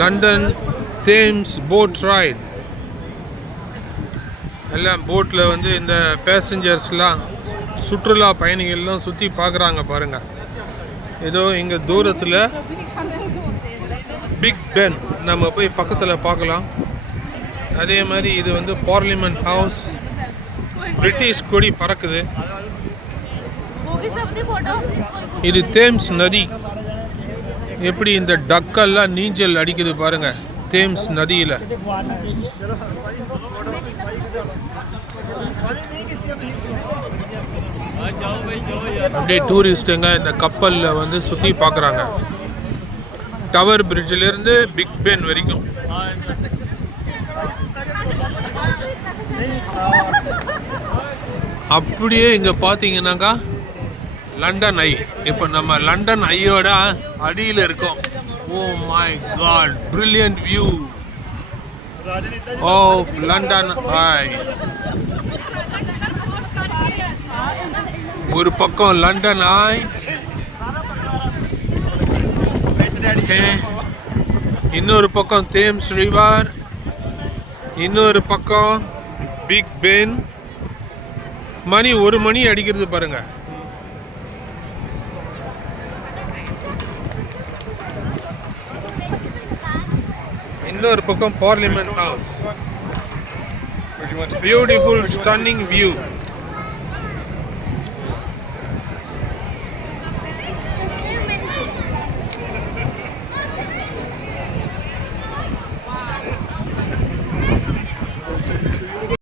London Thames boat ride எல்லாம் போட்டில் வந்து இந்த பேசஞ்சர்ஸ்லாம் சுற்றுலா பயணிகள்லாம் சுற்றி பார்க்குறாங்க பாருங்கள் ஏதோ இங்கே தூரத்தில் பிக் பென் நம்ம போய் பக்கத்தில் பார்க்கலாம். அதே மாதிரி இது வந்து பார்லிமெண்ட் ஹவுஸ் பிரிட்டிஷ் கொடி பறக்குது. இது தேம்ஸ் நதி. எப்படி இந்த டக்கெல்லாம் நீச்சல் அடிக்குது பாருங்க. தேம்ஸ் நதியில். அப்படியே டூரிஸ்ட்டுங்க இந்த கப்பலில் வந்து சுற்றி பார்க்குறாங்க டவர் பிரிட்ஜிலேருந்து பிக் பென் வரைக்கும். அப்படியே இங்கே பார்த்தீங்கன்னாக்கா லண்டன் ஐ. இப்போ நம்ம லண்டன் ஐயோட அடியில் இருக்கோம். ஓ my god brilliant view of London eye. ஒரு பக்கம் லண்டன் ஐ. இன்னொரு பக்கம் தேம்ஸ் ரிவர் இன்னொரு பக்கம் பிக் பென். மணி ஒரு மணி அடிக்கிறது பாருங்க. இன்னொரு பக்கம் parliament house beautiful stunning view